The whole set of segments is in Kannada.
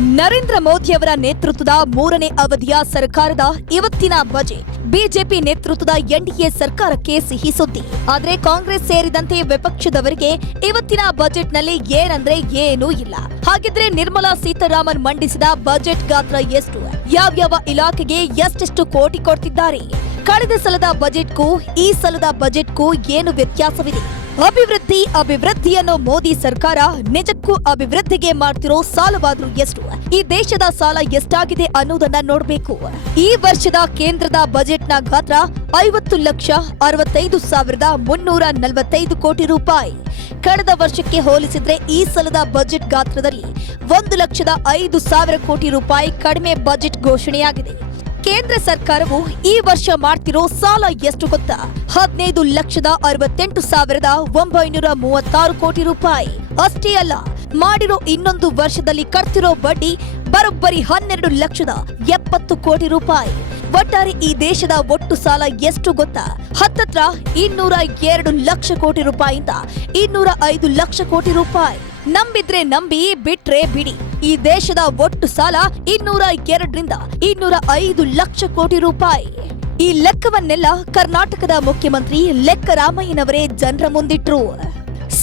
ನರೇಂದ್ರ ಮೋದಿಯವರ ನೇತೃತ್ವದ ಮೂರನೇ ಅವಧಿಯ ಸರ್ಕಾರದ ಇವತ್ತಿನ ಬಜೆಟ್. ಬಿಜೆಪಿ ನೇತೃತ್ವದ ಎನ್ಡಿಎ ಸರ್ಕಾರಕ್ಕೆ ಸಿಹಿ ಸುದ್ದಿ. ಆದರೆ ಕಾಂಗ್ರೆಸ್ ಸೇರಿದಂತೆ ವಿಪಕ್ಷದವರಿಗೆ ಇವತ್ತಿನ ಬಜೆಟ್ನಲ್ಲಿ ಏನಂದ್ರೆ ಏನೂ ಇಲ್ಲ. ಹಾಗಿದ್ರೆ ನಿರ್ಮಲಾ ಸೀತಾರಾಮನ್ ಮಂಡಿಸಿದ ಬಜೆಟ್ ಗಾತ್ರ ಎಷ್ಟು? ಯಾವ್ಯಾವ ಇಲಾಖೆಗೆ ಎಷ್ಟೆಷ್ಟು ಕೋಟಿ ಕೊಡ್ತಿದ್ದಾರೆ? ಕಳೆದ ಸಲದ ಬಜೆಟ್ಗೂ ಈ ಸಲದ ಬಜೆಟ್ಗೂ ಏನು ವ್ಯತ್ಯಾಸವಿದೆ? ಅಭಿವೃದ್ಧಿ ಅಭಿವೃದ್ಧಿ ಅನ್ನೋ ಮೋದಿ ಸರ್ಕಾರ ನಿಜಕ್ಕೂ ಅಭಿವೃದ್ಧಿಗೆ ಮಾಡ್ತಿರೋ ಸಾಲವಾದ್ರೂ ಎಷ್ಟು? ಈ ದೇಶದ ಸಾಲ ಎಷ್ಟಾಗಿದೆ ಅನ್ನೋದನ್ನ ನೋಡಬೇಕು. ಈ ವರ್ಷದ ಕೇಂದ್ರದ ಬಜೆಟ್ನ ಗಾತ್ರ ಐವತ್ತು ಲಕ್ಷ ಅರವತ್ತೈದು ಸಾವಿರದ ಮುನ್ನೂರ ನಲವತ್ತೈದು ಕೋಟಿ ರೂಪಾಯಿ. ಕಳೆದ ವರ್ಷಕ್ಕೆ ಹೋಲಿಸಿದ್ರೆ ಈ ಸಲದ ಬಜೆಟ್ ಗಾತ್ರದಲ್ಲಿ ಒಂದು ಲಕ್ಷದ ಐದು ಸಾವಿರ ಕೋಟಿ ರೂಪಾಯಿ ಕಡಿಮೆ ಬಜೆಟ್ ಘೋಷಣೆಯಾಗಿದೆ. ಕೇಂದ್ರ ಸರ್ಕಾರವು ಈ ವರ್ಷ ಮಾಡ್ತಿರೋ ಸಾಲ ಎಷ್ಟು ಗೊತ್ತಾ? ಹದಿನೈದು ಲಕ್ಷದ ಅರವತ್ತೆಂಟು ಸಾವಿರದ ಒಂಬೈನೂರ ಮೂವತ್ತಾರು ಕೋಟಿ ರೂಪಾಯಿ. ಅಷ್ಟೇ ಅಲ್ಲ, ಮಾಡಿರೋ ಇನ್ನೊಂದು ವರ್ಷದಲ್ಲಿ ಕಟ್ತಿರೋ ಬಡ್ಡಿ ಬರೋಬ್ಬರಿ ಹನ್ನೆರಡು ಲಕ್ಷದ ಎಪ್ಪತ್ತು ಕೋಟಿ ರೂಪಾಯಿ. ಒಟ್ಟಾರೆ ಈ ದೇಶದ ಒಟ್ಟು ಸಾಲ ಎಷ್ಟು ಗೊತ್ತಾ? ಹತ್ತತ್ರ ಇನ್ನೂರ ಎರಡು ಲಕ್ಷ ಕೋಟಿ ರೂಪಾಯಿಯಿಂದ ಇನ್ನೂರ ಐದು ಲಕ್ಷ ಕೋಟಿ ರೂಪಾಯಿ. ನಂಬಿದ್ರೆ ನಂಬಿ, ಬಿಟ್ರೆ ಬಿಡಿ. ಈ ದೇಶದ ಒಟ್ಟು ಸಾಲ ಇನ್ನೂರ ಎರಡರಿಂದ ಇನ್ನೂರ ಐದು ಲಕ್ಷ ಕೋಟಿ ರೂಪಾಯಿ. ಈ ಲೆಕ್ಕವನ್ನೆಲ್ಲ ಕರ್ನಾಟಕದ ಮುಖ್ಯಮಂತ್ರಿ ಲೆಕ್ಕರಾಮಯ್ಯನವರೇ ಜನರ ಮುಂದಿಟ್ರು.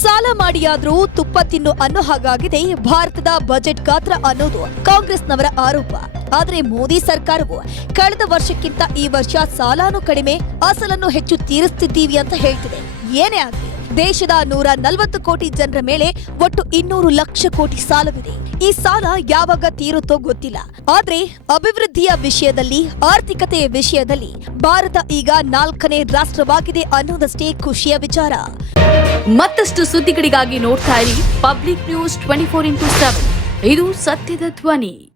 ಸಾಲ ಮಾಡಿಯಾದ್ರೂ ತುಪ್ಪ ತಿನ್ನು ಅನ್ನೋ ಹಾಗಾಗಿದೆ ಭಾರತದ ಬಜೆಟ್ ಗಾತ್ರ ಅನ್ನೋದು ಕಾಂಗ್ರೆಸ್ನವರ ಆರೋಪ. ಆದ್ರೆ ಮೋದಿ ಸರ್ಕಾರವು ಕಳೆದ ವರ್ಷಕ್ಕಿಂತ ಈ ವರ್ಷ ಸಾಲಾನು ಕಡಿಮೆ, ಅಸಲನ್ನು ಹೆಚ್ಚು ತೀರಿಸ್ತಿದ್ದೀವಿ ಅಂತ ಹೇಳ್ತಿದೆ. ಏನೇ ಆಗಲಿ. ದೇಶದ ನೂರ ನಲವತ್ತು ಕೋಟಿ ಜನರ ಮೇಲೆ ಒಟ್ಟು ಇನ್ನೂರು ಲಕ್ಷ ಕೋಟಿ ಸಾಲವಿದೆ. ಈ ಸಾಲ ಯಾವಾಗ ತೀರುತ್ತೋ ಗೊತ್ತಿಲ್ಲ. ಆದ್ರೆ ಅಭಿವೃದ್ಧಿಯ ವಿಷಯದಲ್ಲಿ ಆರ್ಥಿಕತೆಯ ವಿಷಯದಲ್ಲಿ ಭಾರತ ಈಗ ನಾಲ್ಕನೇ ರಾಷ್ಟ್ರವಾಗಿದೆ ಅನ್ನೋದಷ್ಟೇ ಖುಷಿಯ ವಿಚಾರ. ಮತ್ತಷ್ಟು ಸುದ್ದಿಗಳಿಗಾಗಿ ನೋಡ್ತಾ ಇರಿ public news twenty four into seven ಇದು ಸತ್ಯದ ಧ್ವನಿ.